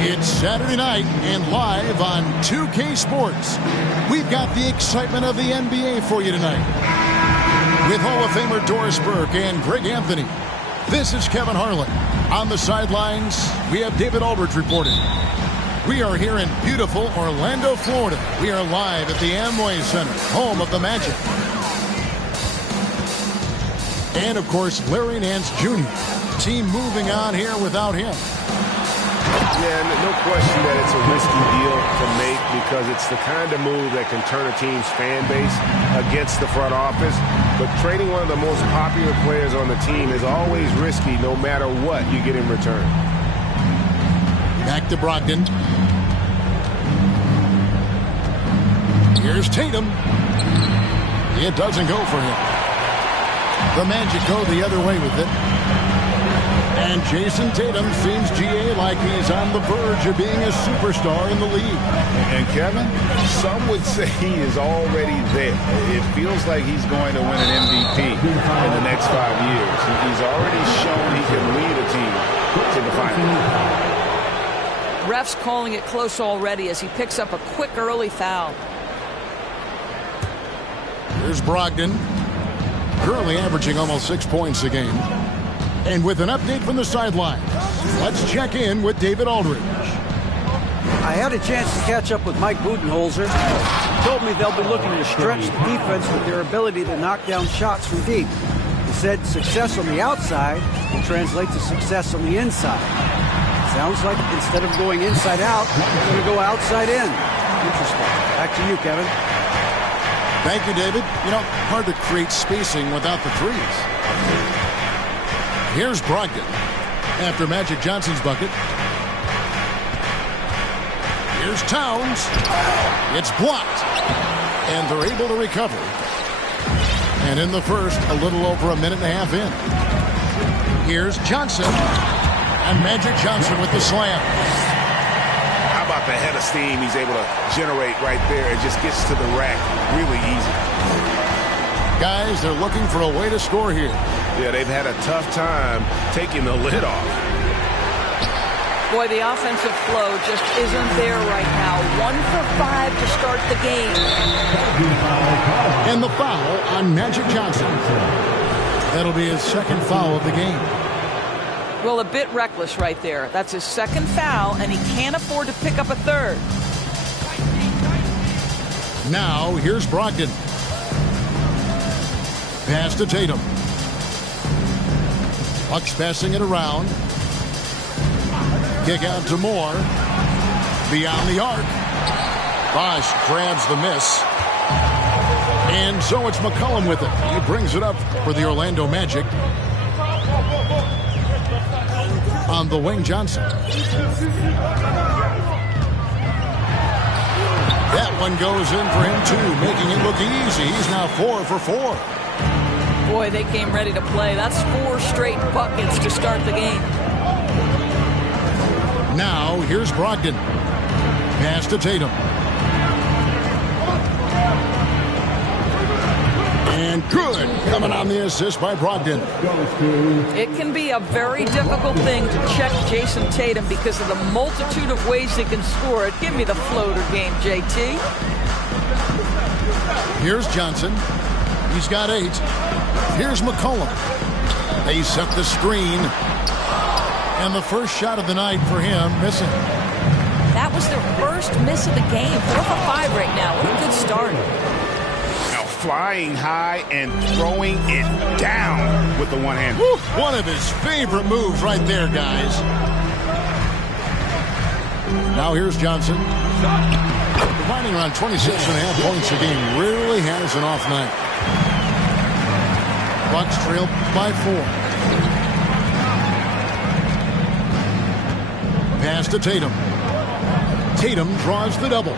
It's Saturday night and live on 2K Sports. We've got the excitement of the NBA for you tonight. With Hall of Famer Doris Burke and Greg Anthony. This is Kevin Harlan. On the sidelines, we have David Aldridge reporting. We are here in beautiful Orlando, Florida. We are live at the Amway Center, home of the Magic. And, of course, Larry Nance Jr. Team moving on here without him. Yeah, no question that it's a risky deal to make because it's the kind of move that can turn a team's fan base against the front office. But trading one of the most popular players on the team is always risky no matter what you get in return. Back to Brogdon. Here's Tatum. It doesn't go for him. The Magic go the other way with it. And Jason Tatum seems, GA, like he's on the verge of being a superstar in the league. And Kevin, some would say he is already there. It feels like he's going to win an MVP in the next 5 years. He's already shown he can lead a team to the final. Refs calling it close already as he picks up a quick early foul. Here's Brogdon, currently averaging almost 6 points a game. And with an update from the sidelines, let's check in with David Aldridge. I had a chance to catch up with Mike Budenholzer. He told me they'll be looking to stretch the defense with their ability to knock down shots from deep. He said success on the outside will translate to success on the inside. Sounds like instead of going inside out, they're going to go outside in. Interesting. Back to you, Kevin. Thank you, David. You know, hard to create spacing without the threes. Here's Brogdon after Magic Johnson's bucket. Here's Towns. It's blocked. And they're able to recover. And in the first, a little over a minute and a half in. Here's Johnson. And Magic Johnson with the slam. How about the head of steam he's able to generate right there? It just gets to the rack really easy. Guys, they're looking for a way to score here. Yeah, they've had a tough time taking the lid off. Boy, the offensive flow just isn't there right now. 1 for 5 to start the game. And the foul on Magic Johnson. That'll be his second foul of the game. Well, a bit reckless right there. That's his second foul, and he can't afford to pick up a third. Now, here's Brogdon. Pass to Tatum. Bucks passing it around. Kick out to Moore. Beyond the arc. Bosch grabs the miss. And so it's McCollum with it. He brings it up for the Orlando Magic. On the wing, Johnson. That one goes in for him, too, making it look easy. He's now 4 for 4. Boy, they came ready to play. That's 4 straight buckets to start the game. Now, here's Brogdon. Pass to Tatum. And good. Coming on the assist by Brogdon. It can be a very difficult thing to check Jason Tatum because of the multitude of ways he can score it. Give me the floater game, JT. Here's Johnson. He's got 8. Here's McCollum. They set the screen. And the first shot of the night for him, missing. That was their first miss of the game. 4 for 5 right now. What a good start. Now flying high and throwing it down with the one hand. One of his favorite moves right there, guys. Now here's Johnson. Providing around 26.5 points a game. Rarely has an off night. Bucks trail by 4. Pass to Tatum. Tatum draws the double.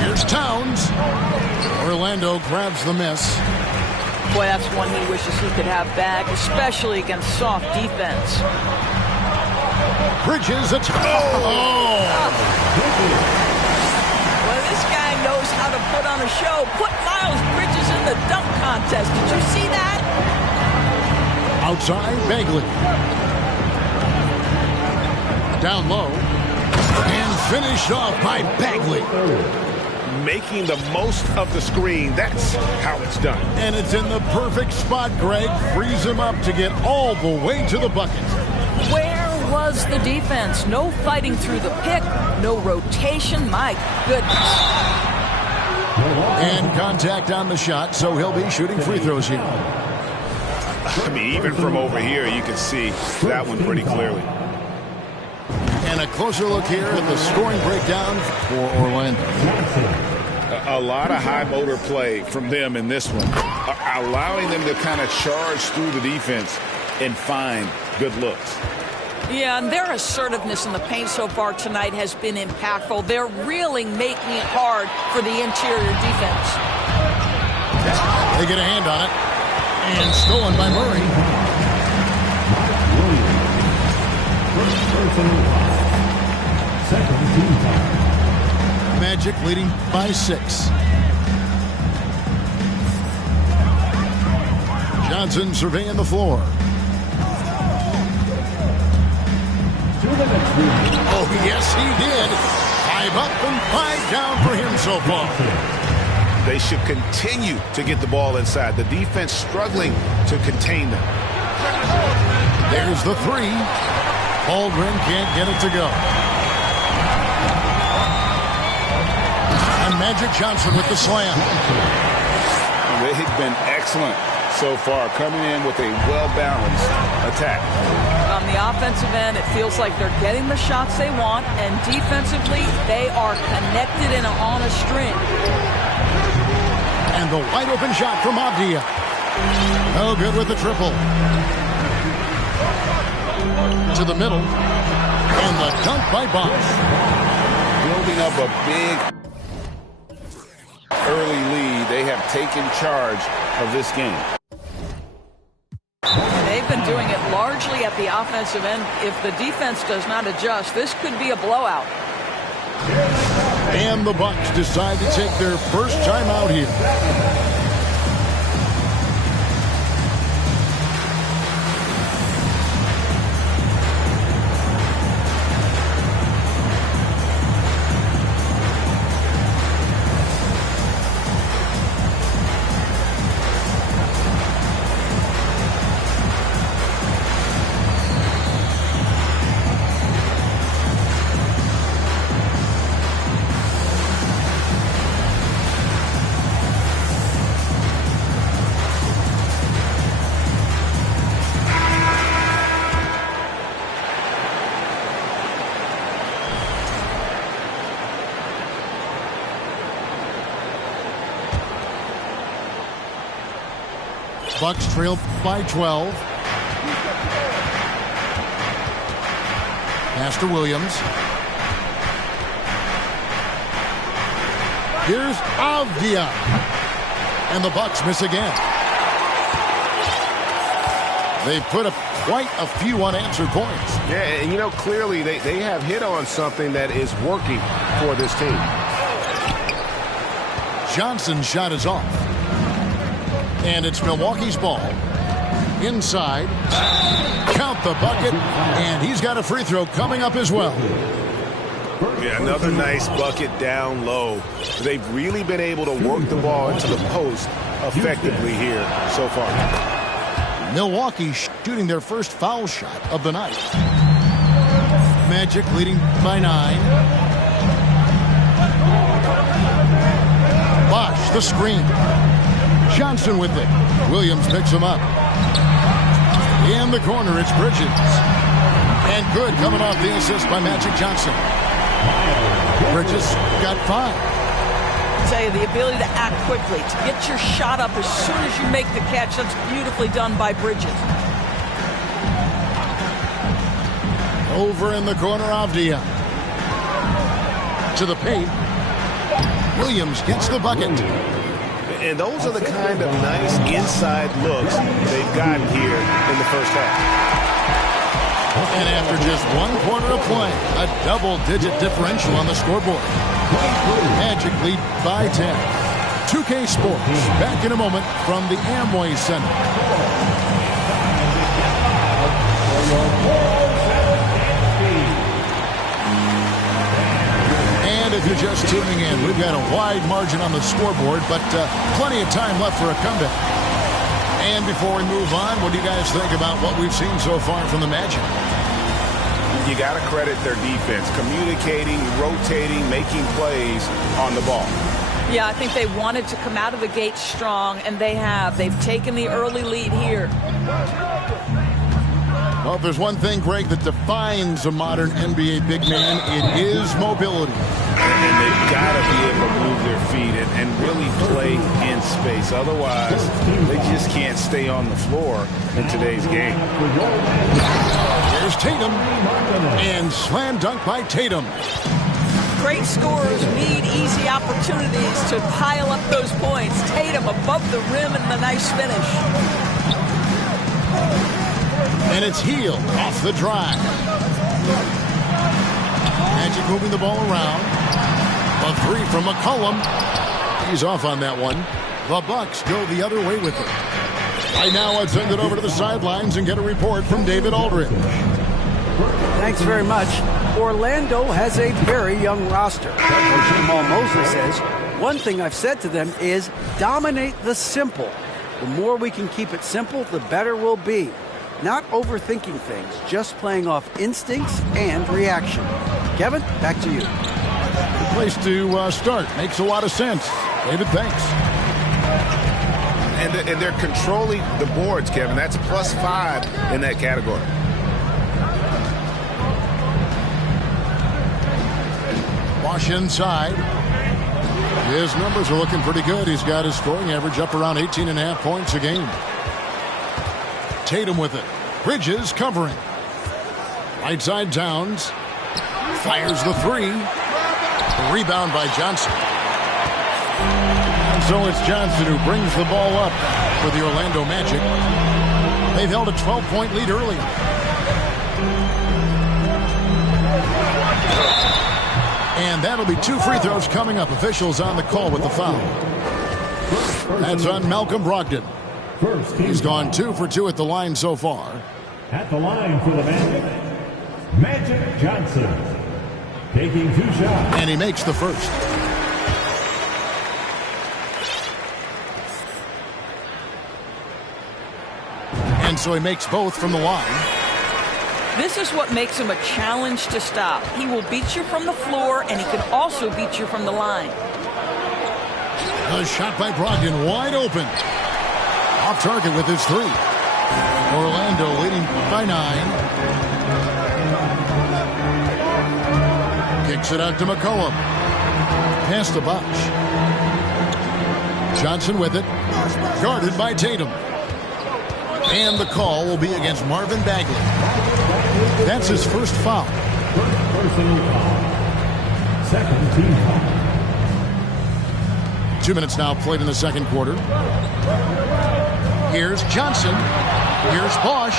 Here's Towns. Orlando grabs the miss. Boy, that's one he wishes he could have back, especially against soft defense. Bridges, it's... Oh! Well, this guy knows how to put on a show. Put Miles Bridges in the dunk contest. Did you see that? Outside, Bagley. Down low. And finished off by Bagley. Making the most of the screen. That's how it's done. And it's in the perfect spot, Greg. Frees him up to get all the way to the bucket. Where was the defense? No fighting through the pick. No rotation. My goodness. And contact on the shot, so he'll be shooting free throws here. I mean, even from over here, you can see that one pretty clearly. And a closer look here at the scoring breakdown for Orlando. A lot of high motor play from them in this one, allowing them to kind of charge through the defense and find good looks. Yeah, and their assertiveness in the paint so far tonight has been impactful. They're really making it hard for the interior defense. They get a hand on it. And stolen by Murray. Magic leading by 6. Johnson surveying the floor. Oh, yes, he did. 5 up and 5 down for him so far. They should continue to get the ball inside. The defense struggling to contain them. There's the 3. Aldrin can't get it to go. And Magic Johnson with the slam. They've been excellent so far, coming in with a well-balanced attack. On the offensive end, it feels like they're getting the shots they want, and defensively, they are connected and on a string. And the wide-open shot from Avdia. No good with the triple. To the middle. And the dunk by Bosch. Building up a big early lead. They have taken charge of this game. They've been doing it largely at the offensive end. If the defense does not adjust, this could be a blowout. And the Bucks decide to take their first time out here. Bucks trail by 12. Pass to Williams. Here's Avdia. And the Bucks miss again. They put up quite a few unanswered points. Yeah, and you know, clearly they have hit on something that is working for this team. Johnson's shot is off. And it's Milwaukee's ball. Inside. Count the bucket. And he's got a free throw coming up as well. Yeah, another nice bucket down low. They've really been able to work the ball into the post effectively here so far. Milwaukee shooting their first foul shot of the night. Magic leading by 9. Bosch, the screen. Johnson with it. Williams picks him up. In the corner, it's Bridges. And good coming off the assist by Magic Johnson. Bridges got 5. I tell you, the ability to act quickly, to get your shot up as soon as you make the catch, that's beautifully done by Bridges. Over in the corner, Avdia. To the paint. Williams gets the bucket. And those are the kind of nice inside looks they've gotten here in the first half. And after just 1 quarter of play, a double-digit differential on the scoreboard. Magic lead by 10. 2K Sports, back in a moment from the Amway Center. And if you're just tuning in, we've got a wide margin on the scoreboard, but plenty of time left for a comeback. And before we move on, what do you guys think about what we've seen so far from the Magic? You got to credit their defense, communicating, rotating, making plays on the ball. Yeah, I think they wanted to come out of the gate strong, and they have. They've taken the early lead here. Well, if there's one thing, Greg, that defines a modern NBA big man, it is mobility. And they've got to be able to move their feet and really play in space. Otherwise, they just can't stay on the floor in today's game. Here's Tatum. And slam dunk by Tatum. Great scorers need easy opportunities to pile up those points. Tatum above the rim and the nice finish. And it's Heel off the drive. Magic moving the ball around. A 3 from McCollum. He's off on that one. The Bucks go the other way with it. Right now, let's send it over to the sidelines and get a report from David Aldridge. Thanks very much. Orlando has a very young roster. Coach Jamal Mosley says, one thing I've said to them is dominate the simple. The more we can keep it simple, the better we'll be. Not overthinking things, just playing off instincts and reaction. Kevin, back to you. Good place to start. Makes a lot of sense. David, thanks. And they're controlling the boards, Kevin. That's +5 in that category. Wash inside. His numbers are looking pretty good. He's got his scoring average up around 18.5 points a game. Tatum with it. Bridges covering. Right side Towns. Fires the 3. The rebound by Johnson. And so it's Johnson who brings the ball up for the Orlando Magic. They've held a 12-point lead early. And that'll be 2 free throws coming up. Officials on the call with the foul. That's on Malcolm Brogdon. He's gone 2 for 2 at the line so far. At the line for the Magic, Magic Johnson. Taking 2 shots. And he makes the first. And so he makes both from the line. This is what makes him a challenge to stop. He will beat you from the floor, and he can also beat you from the line. A shot by Brogdon, wide open. Off target with his 3. Orlando leading by 9. Kicks it out to McCollum. Pass to Bosch. Johnson with it. Guarded by Tatum. And the call will be against Marvin Bagley. That's his first foul. Personal foul. Second team foul. 2 minutes now played in the second quarter. Here's Johnson. Here's Bosch.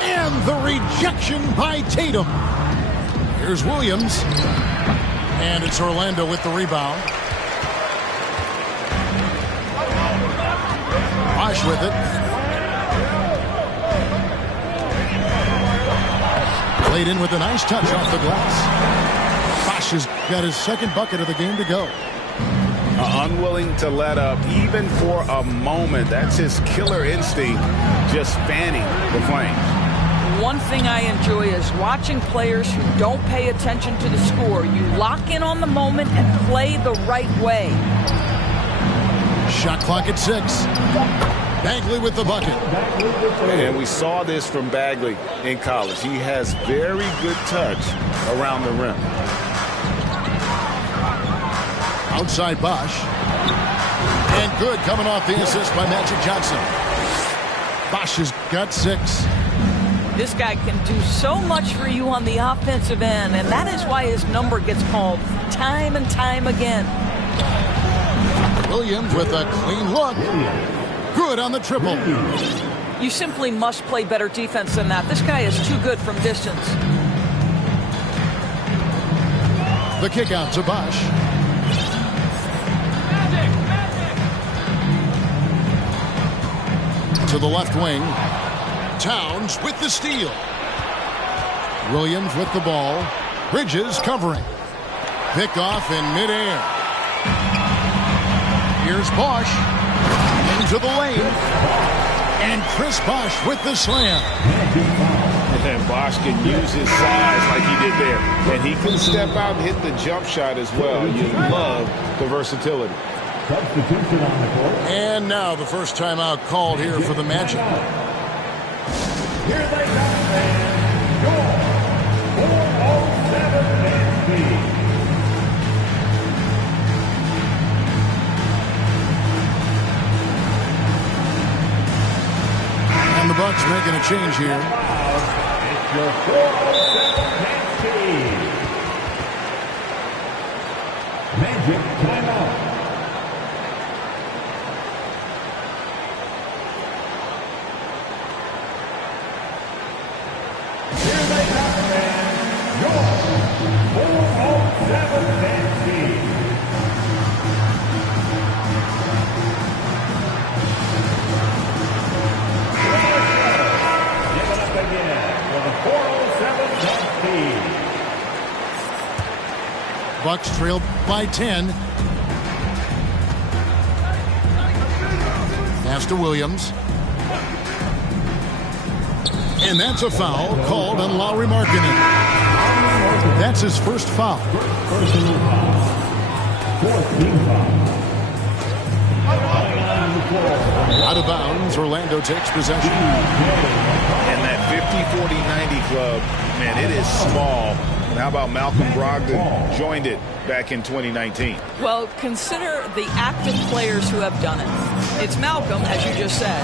And the rejection by Tatum. Here's Williams. And it's Orlando with the rebound. Bosch with it. Played in with a nice touch off the glass. Bosch has got his second bucket of the game to go. Unwilling to let up even for a moment. That's his killer instinct, just fanning the flames. One thing I enjoy is watching players who don't pay attention to the score. You lock in on the moment and play the right way. Shot clock at 6. Bagley with the bucket. And we saw this from Bagley in college. He has very good touch around the rim. Outside Bosch. And good coming off the assist by Magic Johnson. Bosch has got 6. This guy can do so much for you on the offensive end, and that is why his number gets called time and time again. Williams with a clean look. Good on the triple. You simply must play better defense than that. This guy is too good from distance. The kick out to Bosch. To the left wing. Towns with the steal. Williams with the ball. Bridges covering. Picked off in midair. Here's Bosch. Into the lane. And Chris Bosch with the slam. And Bosch can use his size like he did there. And he can step out and hit the jump shot as well. You love the versatility. Substitution on the court. And now the first timeout called here for the Magic. Here they come, man. Your 407 NB. And the Bucks making a change here. It's your 407 NB. Magic timeout. Bucks trail by 10. Pass to Williams. And that's a foul called on Lauri Markkanen. That's his first foul. Personal foul. Fourth team foul. Out of bounds, Orlando takes possession. And that 50-40-90 club, man, it is small. And how about Malcolm Brogdon joined it back in 2019? Well, consider the active players who have done it. It's Malcolm, as you just said,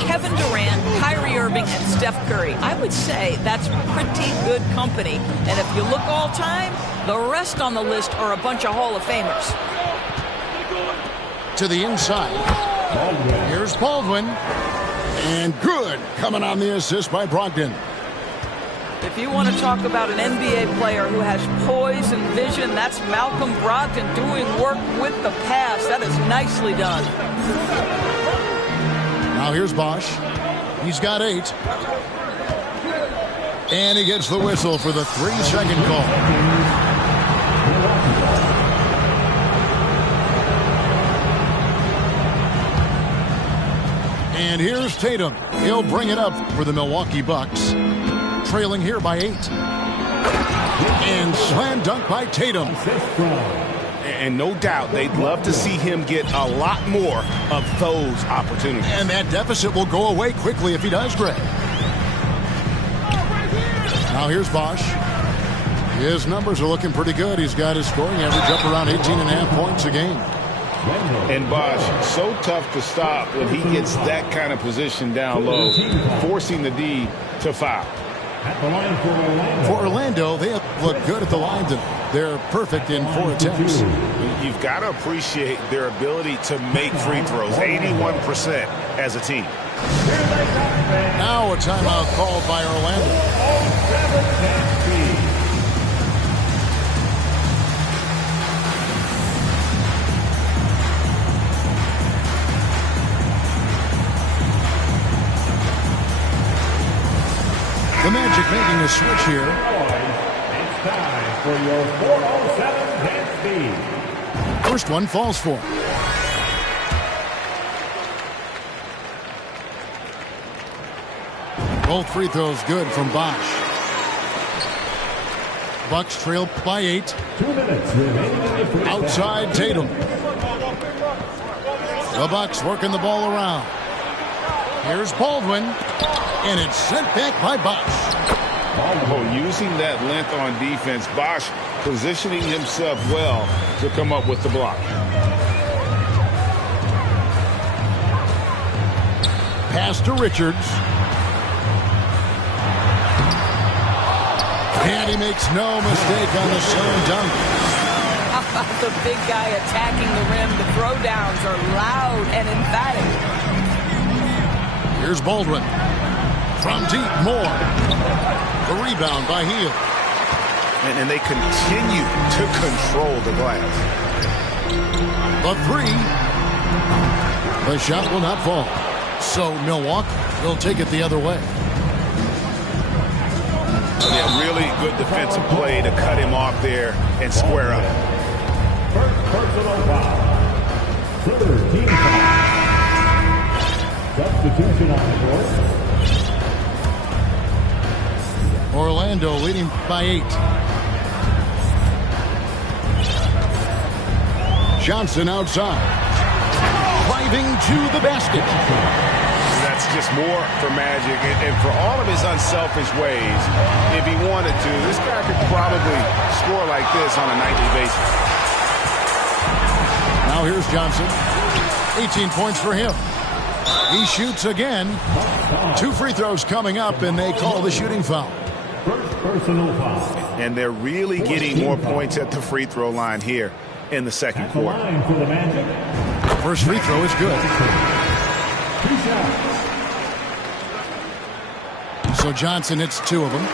Kevin Durant, Kyrie Irving, and Steph Curry. I would say that's pretty good company. And if you look all time, the rest on the list are a bunch of Hall of Famers. To the inside. Here's Baldwin. And good coming on the assist by Brogdon. If you want to talk about an NBA player who has poise and vision, that's Malcolm Brogdon doing work with the pass. That is nicely done. Now here's Bosch. He's got 8. And he gets the whistle for the 3-second call. And here's Tatum. He'll bring it up for the Milwaukee Bucks. Trailing here by 8. And slam dunk by Tatum. And no doubt they'd love to see him get a lot more of those opportunities. And that deficit will go away quickly if he does, Greg. Now here's Bosch. His numbers are looking pretty good. He's got his scoring average up around 18.5 points a game. And Bosch, so tough to stop when he gets that kind of position down low, forcing the D to foul. At the line for Orlando, they look good at the line. They're perfect in 4 attempts. You've got to appreciate their ability to make free throws, 81% as a team. Now a timeout called by Orlando. The Magic making a switch here. It's time for your 407 dance beat. First one falls for. Both free throws good from Bosch. Bucks trail by 8. 2 minutes remaining in the free Outside Tatum. The Bucks working the ball around. Here's Baldwin, and it's sent back by Bosch. Oh, using that length on defense, Bosch positioning himself well to come up with the block. Pass to Richards. And he makes no mistake on the slam dunk. How about the big guy attacking the rim? The throwdowns are loud and emphatic. Here's Baldwin. From deep, Moore. The rebound by Hield. And they continue to control the glass. The three. The shot will not fall. So Milwaukee will take it the other way. Yeah, really good defensive play to cut him off there and square up. First personal foul. Third team foul. Substitution on the board. Orlando leading by 8. Johnson outside. Driving to the basket. That's just more for Magic. And for all of his unselfish ways, if he wanted to, this guy could probably score like this on a nightly basis. Now here's Johnson. 18 points for him. He shoots again. 2 free throws coming up, and they call the shooting foul. First personal foul. And they're really getting more points at the free throw line here in the second At the quarter. line for the Magic. First free throw is good. 2 shots. So Johnson hits 2 of them.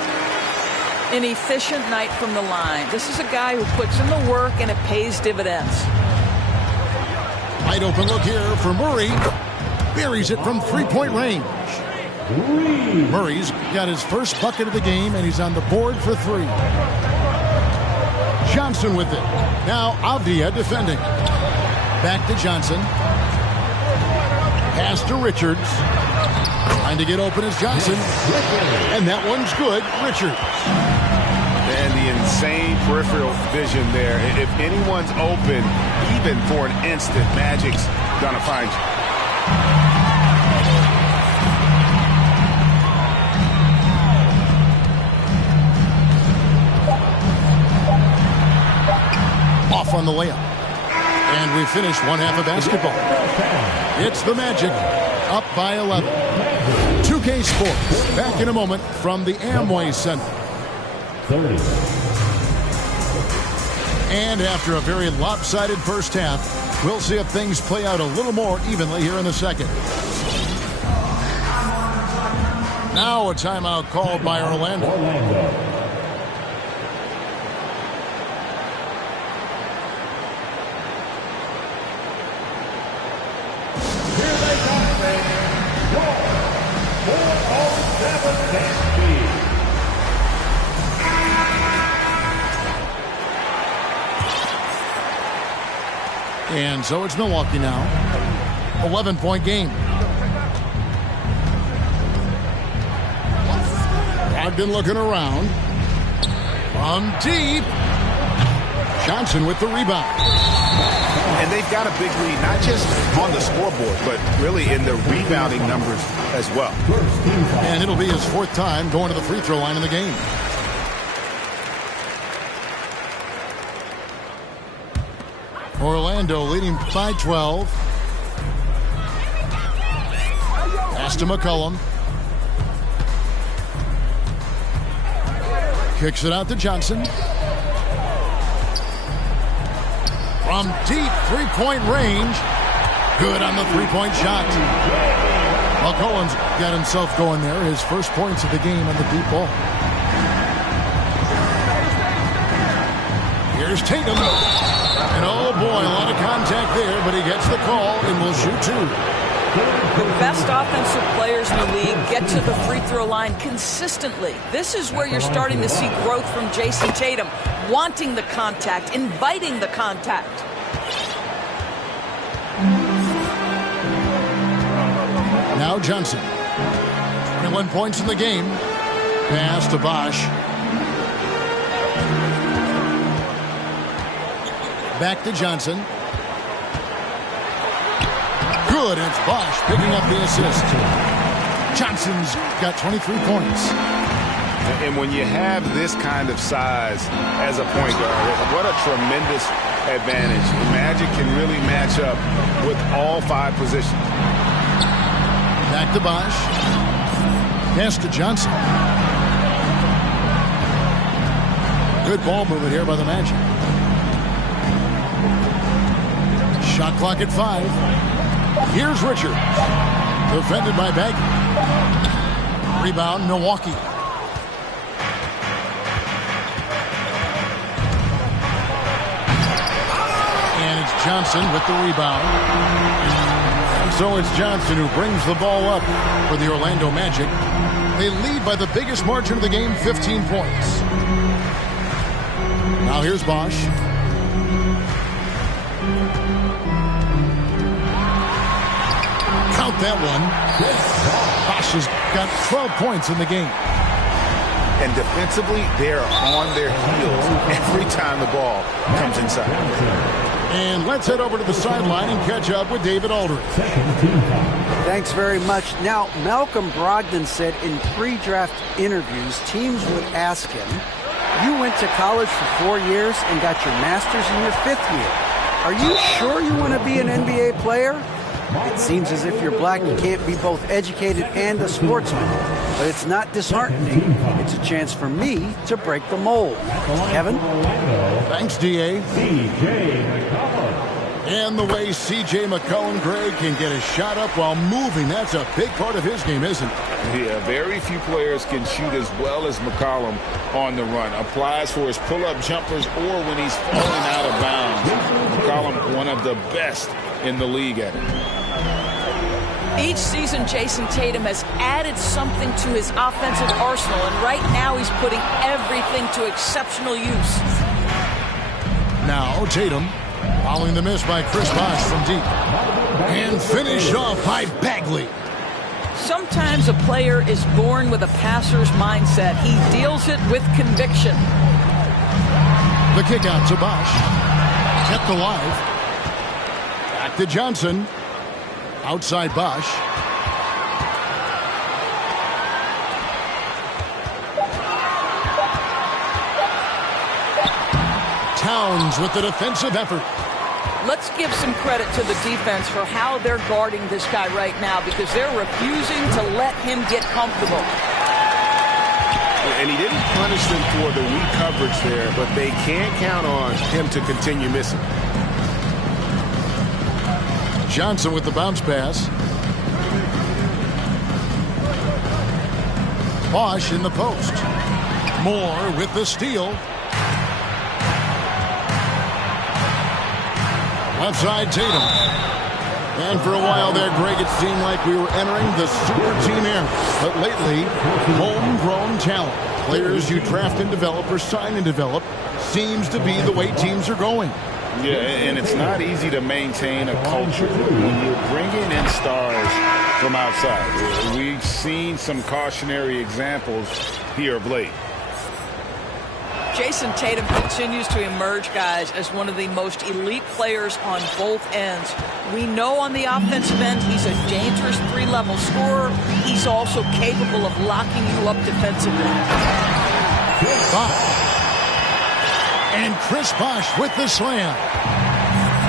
An efficient night from the line. This is a guy who puts in the work and it pays dividends. Wide open look here for Murray. Buries it from 3-point range. Murray's got his first bucket of the game, and he's on the board for 3. Johnson with it. Now Avdia defending. Back to Johnson. Pass to Richards. Trying to get open is Johnson. And that one's good. Richards. And the insane peripheral vision there. If anyone's open, even for an instant, Magic's gonna find you. Off on the layup. And we finish one half of basketball. It's the Magic up by 11. 2K Sports back in a moment from the Amway Center. 30. And after a very lopsided first half, we'll see if things play out a little more evenly here in the second. Now a timeout called by Orlando. And so it's Milwaukee now. 11-point game. Brogdon looking around. From deep. Johnson with the rebound. And they've got a big lead, not just on the scoreboard, but really in the rebounding numbers as well. And it'll be his 4th time going to the free throw line in the game. Orlando leading by 12. Pass to McCollum. Kicks it out to Johnson. From deep 3-point range. Good on the 3-point shot. McCollum's got himself going there. His first points of the game on the deep ball. Here's Tatum. And oh boy, a lot of contact there, but he gets the call and will shoot 2. The best offensive players in the league get to the free throw line consistently. This is where you're starting to see growth from Jason Tatum, wanting the contact, inviting the contact. Now Johnson. 21 points in the game. Pass to Bosch. Back to Johnson. good, and it's Bosch picking up the assist. Johnson's got 23 points. And when you have this kind of size as a point guard, what a tremendous advantage. The Magic can really match up with all 5 positions. Back to Bosch. Pass to Johnson. Good ball movement here by the Magic. Shot clock at 5. Here's Richards. Defended by Bagley. Rebound, Milwaukee. And it's Johnson with the rebound. And so it's Johnson who brings the ball up for the Orlando Magic. They lead by the biggest margin of the game, 15 points. Now here's Bosch. Count that one. Bosch has got 12 points in the game. And defensively, they're on their heels every time the ball comes inside. And let's head over to the sideline and catch up with David Aldridge. Thanks very much. Now, Malcolm Brogdon said in pre-draft interviews, teams would ask him, you went to college for 4 years and got your master's in your 5th year. Are you sure you want to be an NBA player? It seems as if you're black, you can't be both educated and a sportsman. But it's not disheartening. It's a chance for me to break the mold. Kevin? Thanks, D.A. And the way C.J. McCollum, Greg, can get a shot up while moving, that's a big part of his game, isn't it? Yeah, very few players can shoot as well as McCollum on the run. Applies for his pull-up jumpers or when he's falling out of bounds. McCollum, one of the best in the league at it. Each season, Jason Tatum has added something to his offensive arsenal, and right now he's putting everything to exceptional use. Now Tatum, following the miss by Chris Bosh from deep. And finished off by Bagley. Sometimes a player is born with a passer's mindset. He deals it with conviction. The kick out to Bosh. Kept alive. Back to Johnson. Outside Bosh. Towns with the defensive effort. Let's give some credit to the defense for how they're guarding this guy right now, because they're refusing to let him get comfortable. And he didn't punish them for the weak coverage there, but they can't count on him to continue missing. Johnson with the bounce pass. Bosh in the post. Moore with the steal. Left side Tatum. And for a while there, Greg, it seemed like we were entering the super team era. But lately, homegrown talent, players you draft and develop or sign and develop, seems to be the way teams are going. Yeah, and it's not easy to maintain a culture when you're bringing in stars from outside. We've seen some cautionary examples here of late. Jason Tatum continues to emerge, guys, as one of the most elite players on both ends. We know on the offensive end he's a dangerous three-level scorer. He's also capable of locking you up defensively. Bosh. And Chris Bosh with the slam.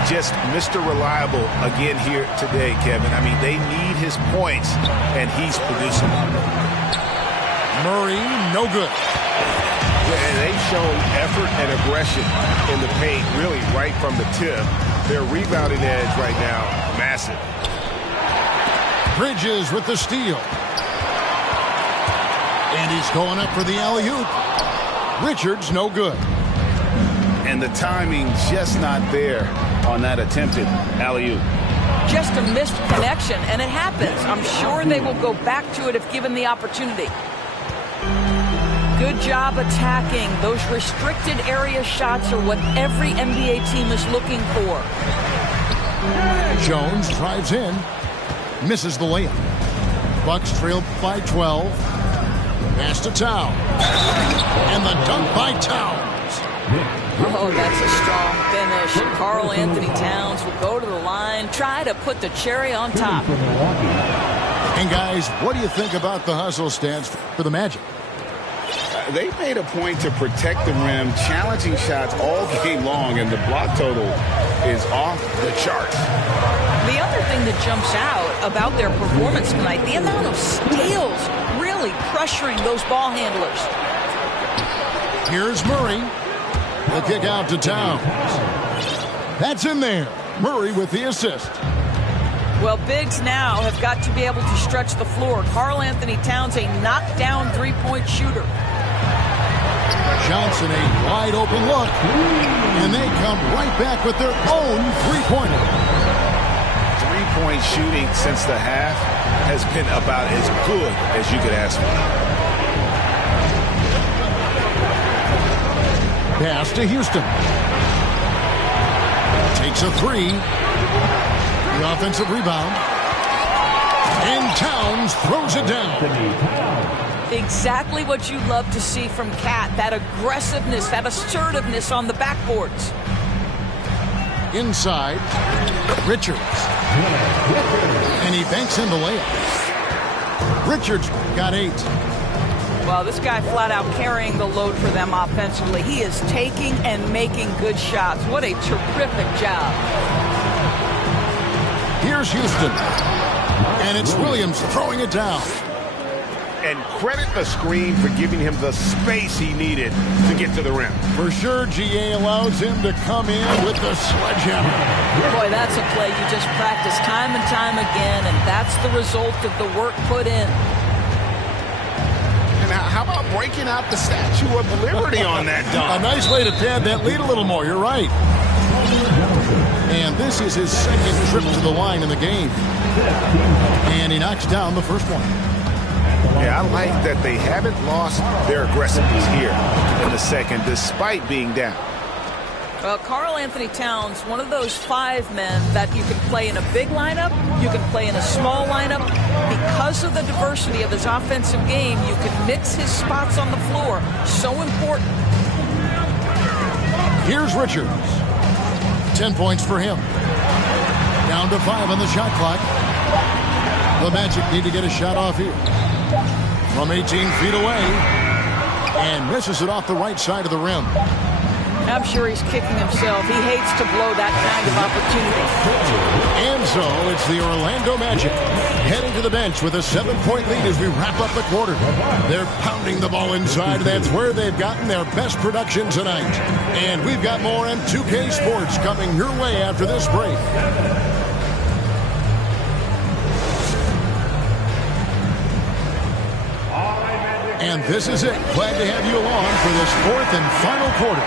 Just Mr. Reliable again here today, Kevin. I mean, they need his points, and he's producing. Murray, no good. And they've shown effort and aggression in the paint, really right from the tip. Their rebounding edge right now, massive. Bridges with the steal. And he's going up for the alley-oop. Richards, no good. And the timing just not there on that attempted alley-oop. Just a missed connection, and it happens. I'm sure they will go back to it if given the opportunity. Good job attacking. Those restricted area shots are what every NBA team is looking for. Jones drives in. Misses the layup. Bucks trail by 12. Pass to Towns. And the dunk by Towns. Oh, that's a strong finish. Karl Anthony Towns will go to the line, try to put the cherry on top. And guys, what do you think about the hustle stance for the Magic? They made a point to protect the rim, challenging shots all game long, and the block total is off the charts. The other thing that jumps out about their performance tonight, the amount of steals really pressuring those ball handlers. Here's Murray. The kick out to Towns. That's in there. Murray with the assist. Well, bigs now have got to be able to stretch the floor. Karl Anthony Towns, a knockdown three-point shooter. Johnson, a wide open look. And they come right back with their own three-pointer. Three-point shooting since the half has been about as good as you could ask for. Pass to Houston. Takes a three. The offensive rebound. And Towns throws it down. Exactly what you love to see from Cat. That aggressiveness, that assertiveness on the backboards. Inside. Richards. And he banks in the layup. Richards got 8. Well, this guy flat out carrying the load for them offensively. He is taking and making good shots. What a terrific job. Here's Houston. And it's Williams throwing it down. And credit the screen for giving him the space he needed to get to the rim. For sure, GA allows him to come in with the sledgehammer. Boy, that's a play you just practice time and time again, and that's the result of the work put in. And how about breaking out the Statue of Liberty on that dunk? A nice way to pad that lead a little more. You're right. And this is his second trip to the line in the game. And he knocks down the first one. Yeah, I like that they haven't lost their aggressiveness here in the second, despite being down. Well, Karl Anthony Towns, one of those 5 men that you can play in a big lineup, you can play in a small lineup. Because of the diversity of his offensive game, you can mix his spots on the floor. So important. Here's Richards. 10 points for him. Down to 5 on the shot clock. The Magic need to get a shot off here. From 18 feet away. And misses it off the right side of the rim. I'm sure he's kicking himself. He hates to blow that kind of opportunity. And so it's the Orlando Magic heading to the bench with a 7-point lead as we wrap up the quarter. They're pounding the ball inside. That's where they've gotten their best production tonight. And we've got more M2K Sports coming your way after this break. And this is it. Glad to have you along for this 4th and final quarter.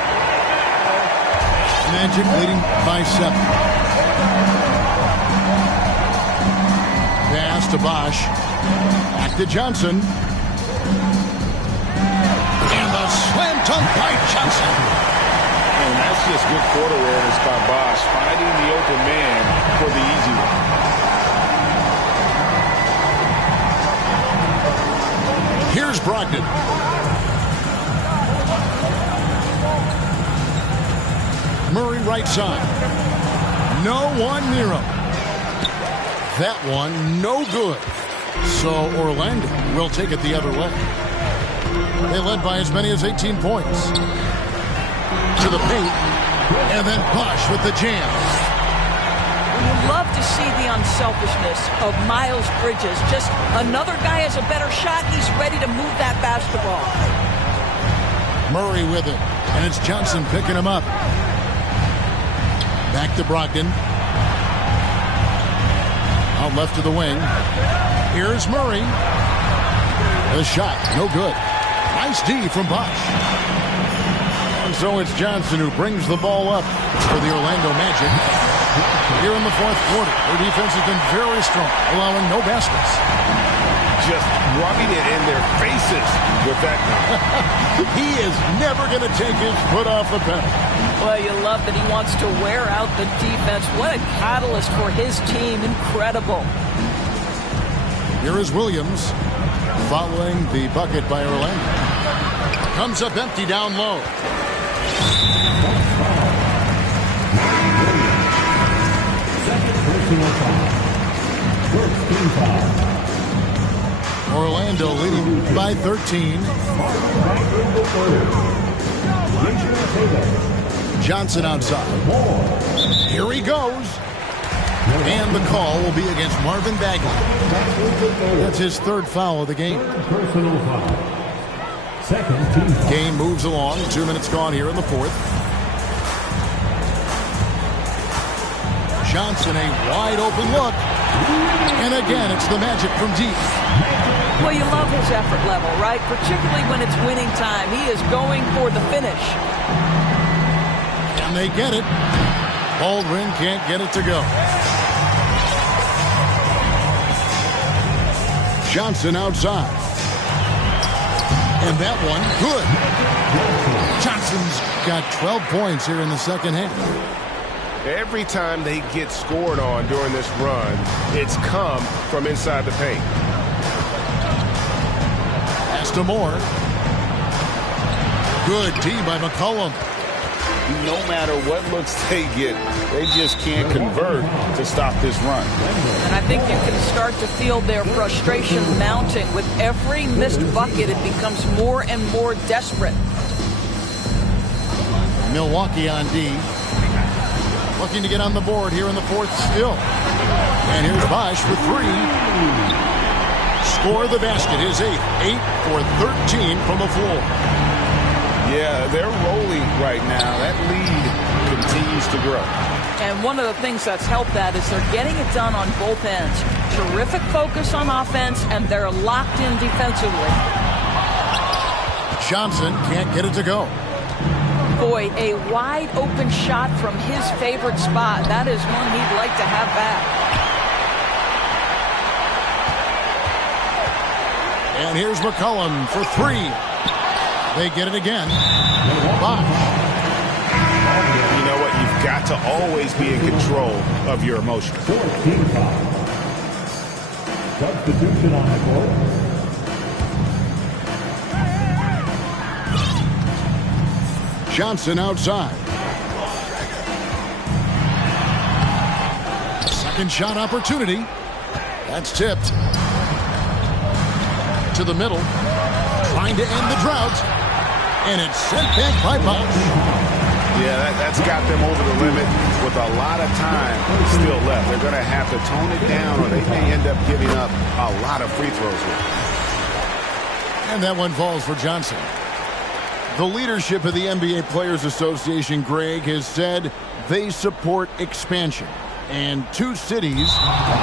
Magic leading by 7. Pass to Bosch. Back to Johnson. And the slam dunk by Johnson. And that's just good court awareness by Bosch, finding the open man for the easy one. Here's Brogdon. Murray right side. No one near him. That one no good. So Orlando will take it the other way. They led by as many as 18 points. To the paint. And then Bosch with the jam. You love to see the unselfishness of Miles Bridges. Just another guy has a better shot. He's ready to move that basketball. Murray with it. And it's Johnson picking him up. Back to Brogdon. Out left to the wing. Here's Murray. The shot, no good. Nice D from Bosch. And so it's Johnson who brings the ball up for the Orlando Magic. Here in the 4th quarter, their defense has been very strong, allowing no baskets. Just rubbing it in their faces with that. He is never going to take his foot off the pedal. Well, you love that he wants to wear out the defense. What a catalyst for his team. Incredible. Here is Williams following the bucket by Orlando. Comes up empty down low. Second personal foul. First team foul. Orlando leading by 13. Johnson outside. Here he goes. And the call will be against Marvin Bagley. That's his third foul of the game. Personal foul. Second team foul. Game moves along. 2 minutes gone here in the fourth. Johnson, a wide open look. And again, it's the Magic from deep. Well, you love his effort level, right? Particularly when it's winning time. He is going for the finish. And they get it. Baldwin can't get it to go. Johnson outside. And that one, good. Johnson's got 12 points here in the second half. Every time they get scored on during this run, it's come from inside the paint. Pass to Moore. Good D by McCollum. No matter what looks they get, they just can't convert to stop this run. And I think you can start to feel their frustration mounting. With every missed bucket, it becomes more and more desperate. Milwaukee on D. Looking to get on the board here in the fourth still. And here's Bosch for three. Score the basket, his eighth. 8 for 13 from the floor. Yeah, they're rolling right now. That lead continues to grow. And one of the things that's helped that is they're getting it done on both ends. Terrific focus on offense, and they're locked in defensively. Johnson can't get it to go. Boy, a wide open shot from his favorite spot. That is one he'd like to have back. And here's McCollum for three. They get it again. Bosch. You know what? You've got to always be in control of your emotions. Fourth team foul. Substitution on the court. Johnson outside. Second shot opportunity. That's tipped. To the middle. Trying to end the drought. And it's sent back by Bosch. Yeah, that's got them over the limit with a lot of time still left. They're going to have to tone it down or they may end up giving up a lot of free throws here. And that one falls for Johnson. The leadership of the NBA Players Association, Greg, has said they support expansion. And two cities,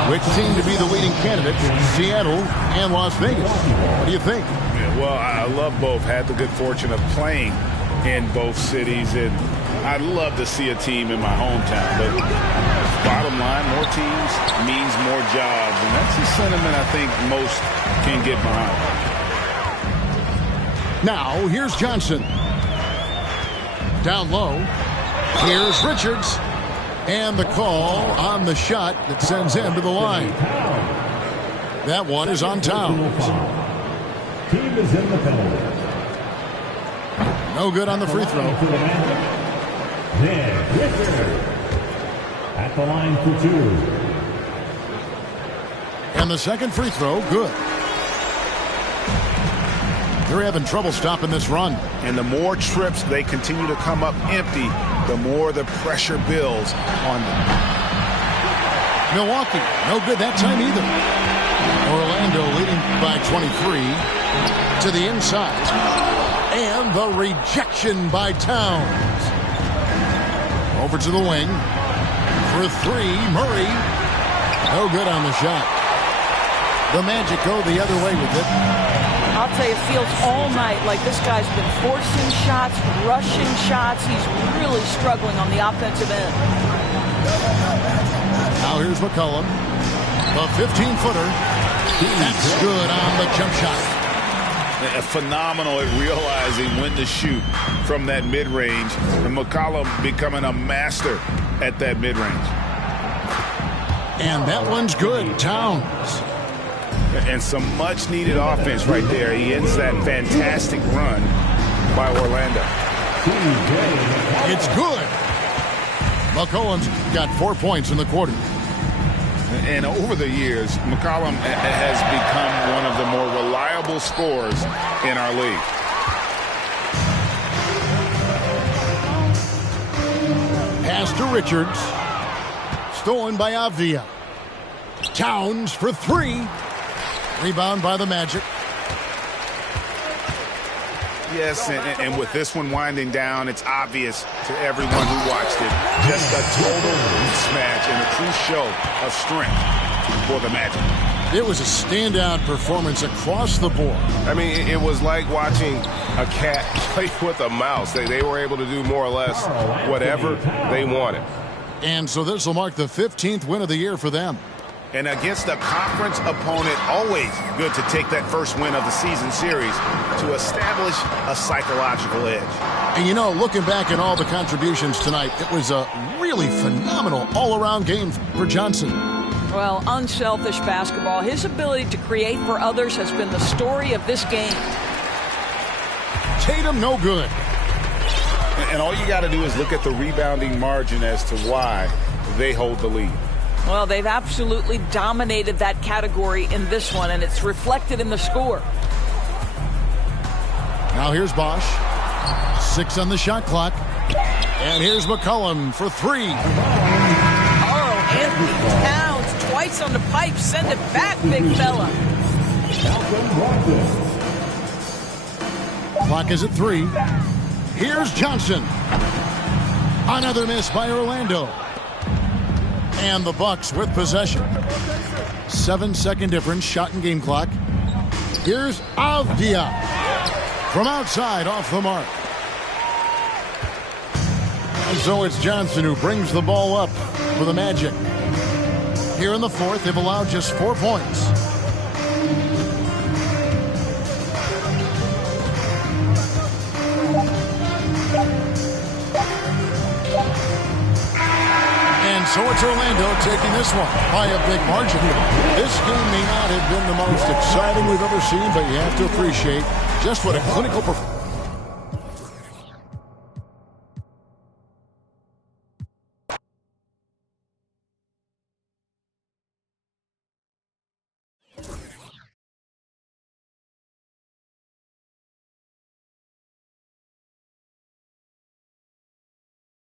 which seem to be the leading candidates, Seattle and Las Vegas. What do you think? Yeah, well, I love both. Had the good fortune of playing in both cities, and I'd love to see a team in my hometown. But bottom line, more teams means more jobs, and that's a sentiment I think most can get behind. Now, here's Johnson. Down low. Here's Richards. And the call on the shot that sends him to the line. That one is on Towns. Team is in the penalty. No good on the free throw. Then Richards at the line for two. And the second free throw, good. They're having trouble stopping this run. And the more trips they continue to come up empty, the more the pressure builds on them. Milwaukee, no good that time either. Orlando leading by 23 to the inside. And the rejection by Towns. Over to the wing. For three, Murray. No good on the shot. The Magic go the other way with it. I'll tell you, it feels all night like this guy's been forcing shots, rushing shots. He's really struggling on the offensive end. Now here's McCollum. The 15-footer. That's good on the jump shot. Phenomenal at realizing when to shoot from that mid-range. And McCollum becoming a master at that mid-range. And that one's good. Towns. And some much-needed offense right there. He ends that fantastic run by Orlando. It's good. McCollum's got 4 points in the quarter. And over the years, McCollum has become one of the more reliable scorers in our league. Pass to Richards. Stolen by Avdia. Towns for 3. Rebound by the Magic. Yes, and with this one winding down, it's obvious to everyone who watched it. Just a total mismatch and a true show of strength for the Magic. It was a standout performance across the board. I mean, it was like watching a cat play with a mouse. They were able to do more or less whatever they wanted. And so this will mark the 15th win of the year for them. And against a conference opponent, always good to take that first win of the season series to establish a psychological edge. And you know, looking back at all the contributions tonight, it was a really phenomenal all-around game for Johnson. Well, unselfish basketball. His ability to create for others has been the story of this game. Tatum, no good. And all you got to do is look at the rebounding margin as to why they hold the lead. Well, they've absolutely dominated that category in this one, and it's reflected in the score. Now here's Bosch. 6 on the shot clock. And here's McCollum for 3. Anthony Towns twice on the pipe. Send it back, big fella. Clock is at 3. Here's Johnson. Another miss by Orlando. And the Bucks with possession. 7-second difference, shot and game clock. Here's Avdia. From outside, off the mark. And so it's Johnson who brings the ball up for the Magic. Here in the fourth, they've allowed just 4 points. And so it's Orlando taking this one by a big margin. This game may not have been the most exciting we've ever seen, but you have to appreciate just what a clinical performance.